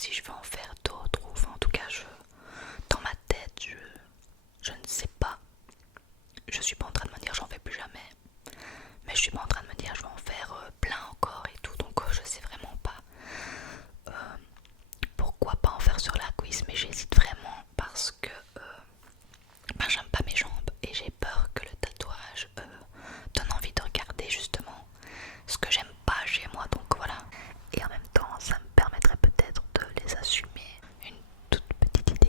si je vais en faire d'autres, ou enfin en tout cas dans ma tête je ne sais pas. Je suis pas en train de me dire j'en fais plus jamais, mais je suis pas en train de me dire je vais en faire plein encore et tout, donc je sais vraiment pas. Pourquoi pas en faire sur la cuisse, mais j'hésite vraiment parce que j'aime pas mes jambes et j'ai peur que le tatouage donne envie de regarder justement ce que j'aime pas chez moi, donc voilà. Et en même temps ça me permettrait peut-être de les assumer une toute petite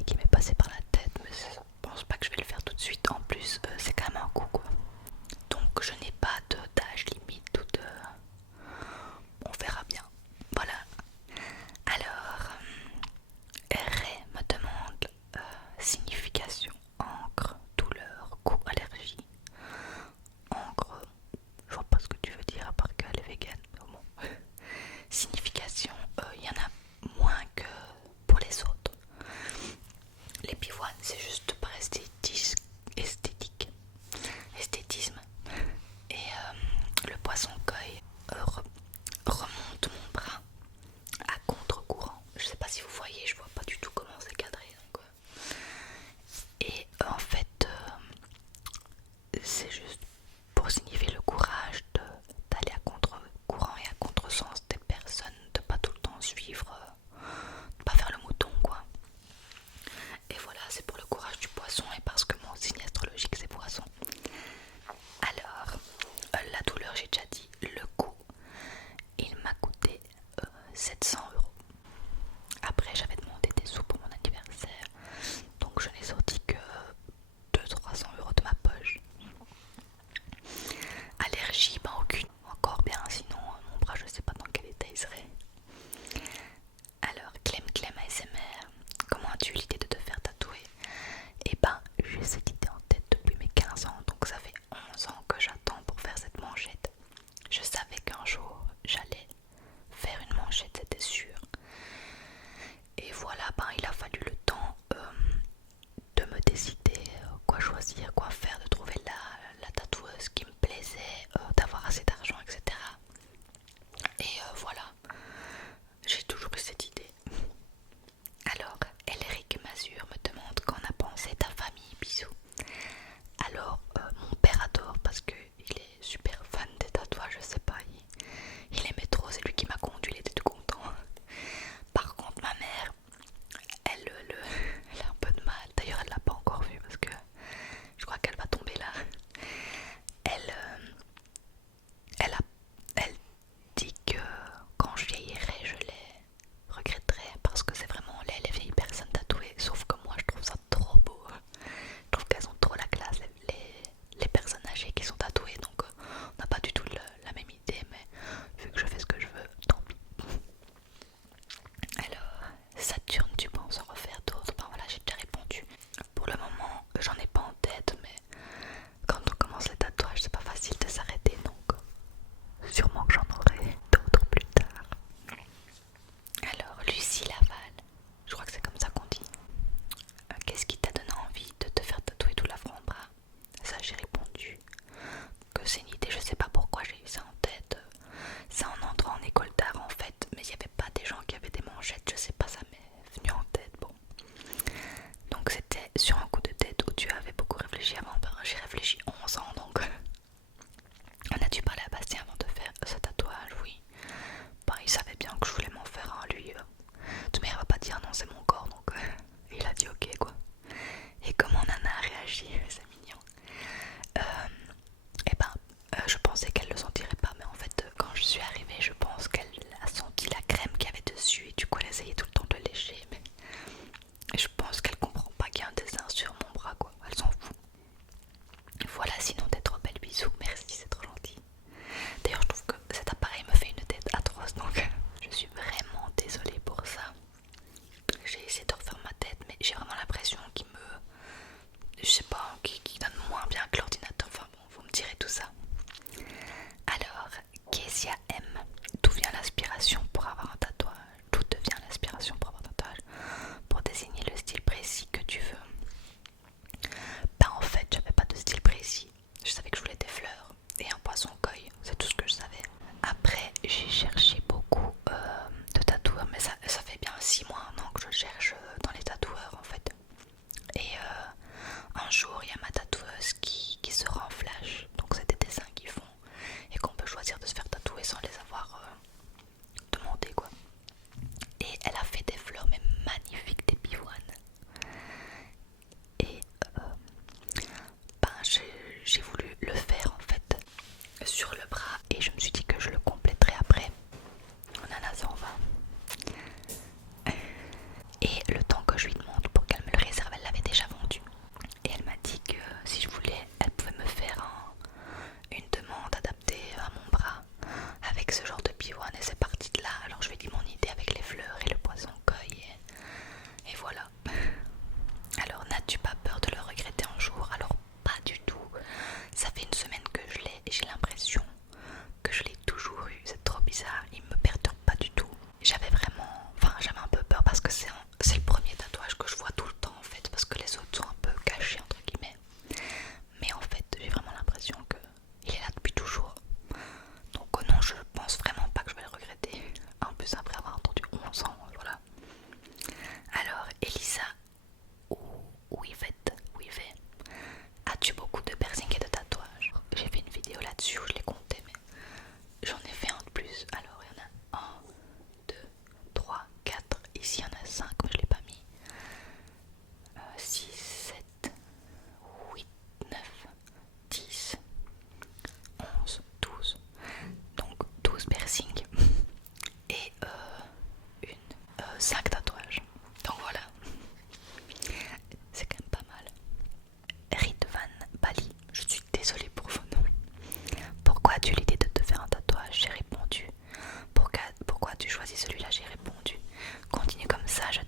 6 mois, 1 an que je cherche dans les tatoueurs en fait. Et un jour il y a ma tatoueuse qui se rend flash, donc c'est des dessins qu'ils font et qu'on peut choisir de se faire tatouer sans les avoir demandé quoi. Et elle a fait des fleurs mais magnifiques, des pivoines. Et j'ai voulu le faire en fait sur le bras et je me suis dit que je le compléterai après. Nana s'en va. Et le temps que je lui demande pour qu'elle me le réserve, elle l'avait déjà vendu. Et elle m'a dit que si je voulais, elle pouvait me faire une demande adaptée à mon bras avec ce genre de pivoine et c'est parti de là. Alors je lui ai dit mon idée avec les fleurs et le poisson cueille et voilà. Alors n'as-tu pas peur de le regretter un jour? Alors pas du tout. Ça fait une semaine que je l'ai et j'ai l'impression que je l'ai toujours eu. C'est trop bizarre, il me perturbe pas du tout. J'avais un peu peur parce que c'est le premier tatouage que je vois tout le temps en fait, parce que les autres sont un peu cachés entre guillemets. Mais en fait j'ai vraiment l'impression que il est là depuis toujours. Donc non, je pense vraiment pas que je vais le regretter. En plus après avoir entendu 11 ans, voilà. Alors Elisa ou Yvette, as-tu beaucoup de piercing et de tatouages? J'ai fait une vidéo là-dessus où je les comptais, mais j'en ai fait un de plus. Alors il y en a 1, 2, 3, 4. Ici il y en a 5, mais je l'ai pas mis. 6, 7, 8, 9, 10, 11, 12. Donc 12 piercings et 5 tatouages. Donc voilà, c'est quand même pas mal. Ridvan Bali, je suis désolée pour vos noms. Pourquoi as-tu l'idée de te faire un tatouage? J'ai répondu. Pourquoi tu choisis celui-là? J'ai répondu. Continue comme ça, je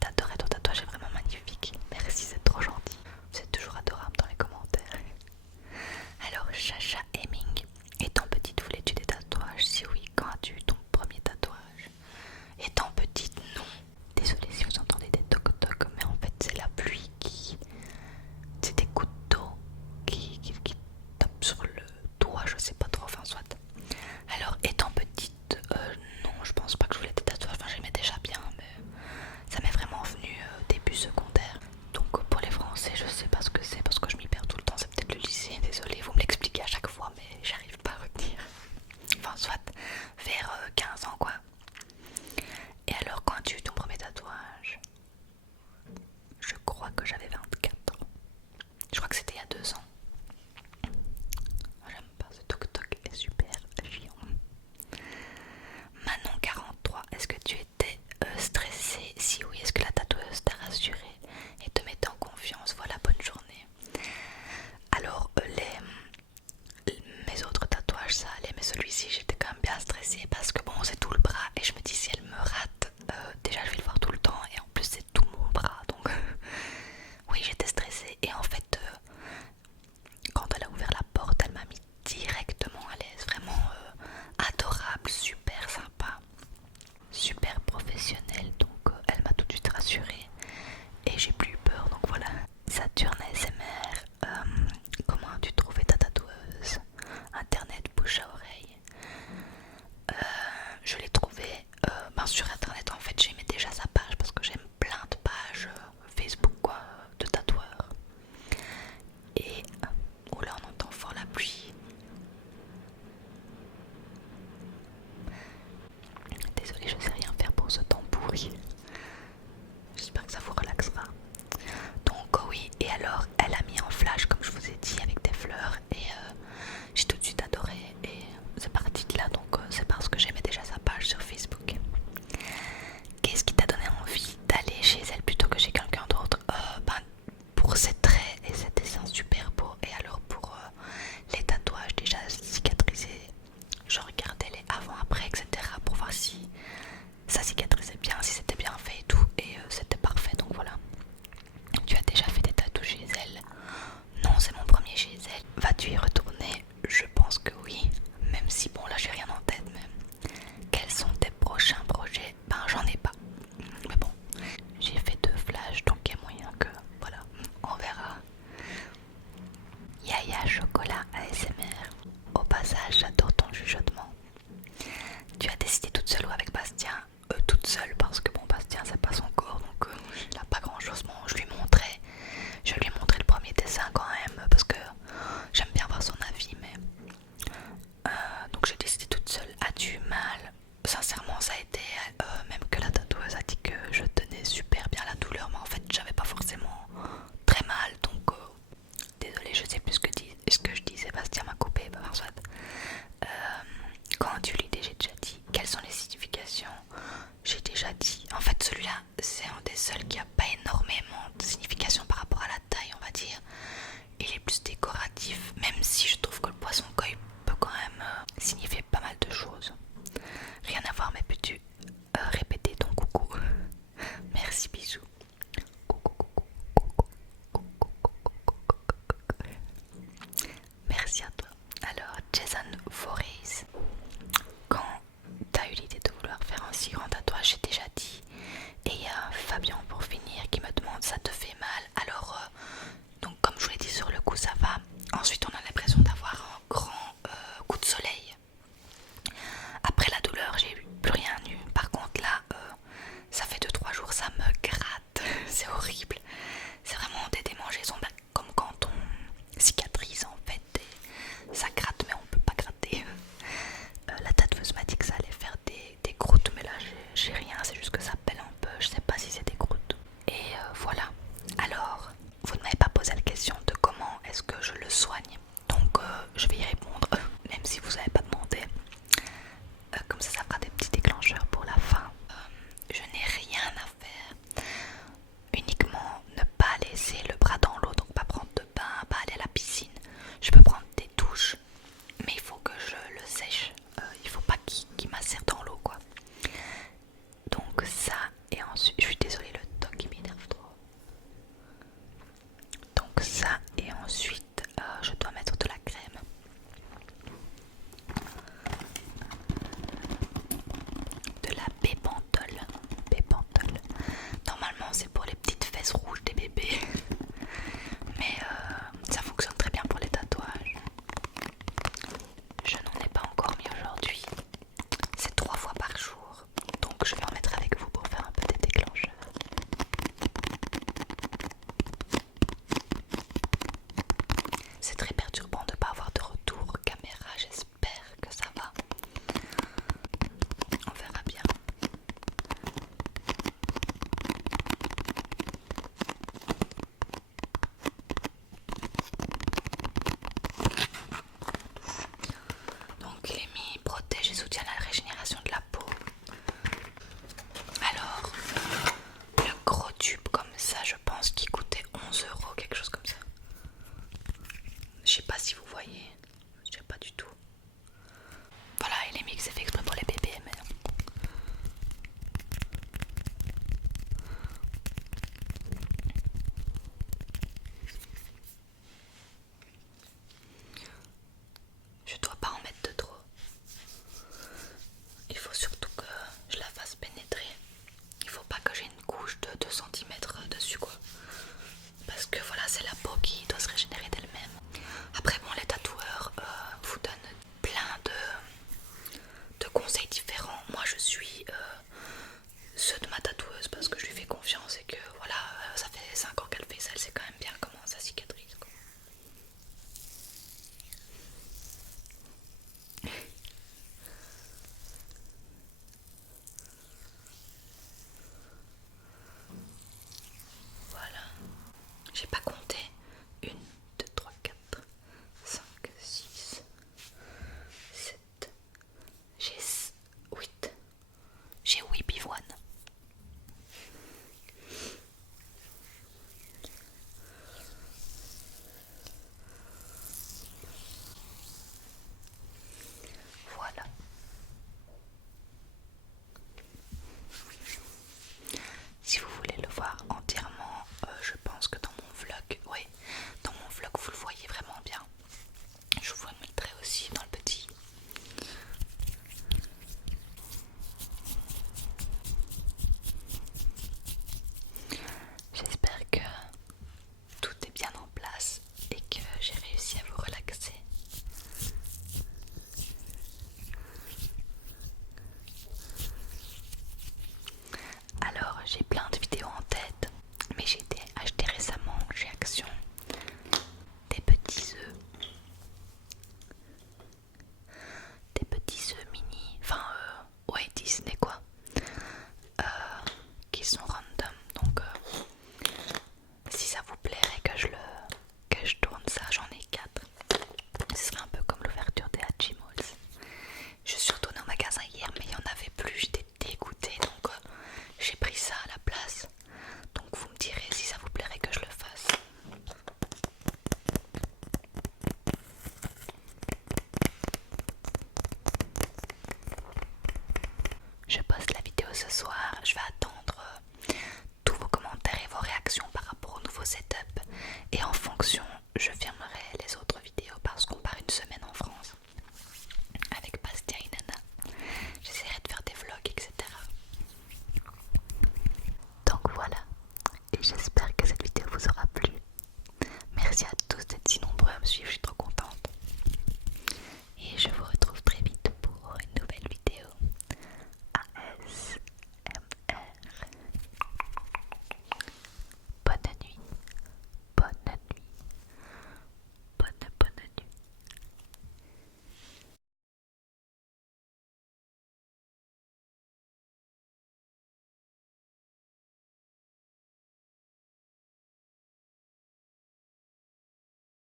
c'est pour les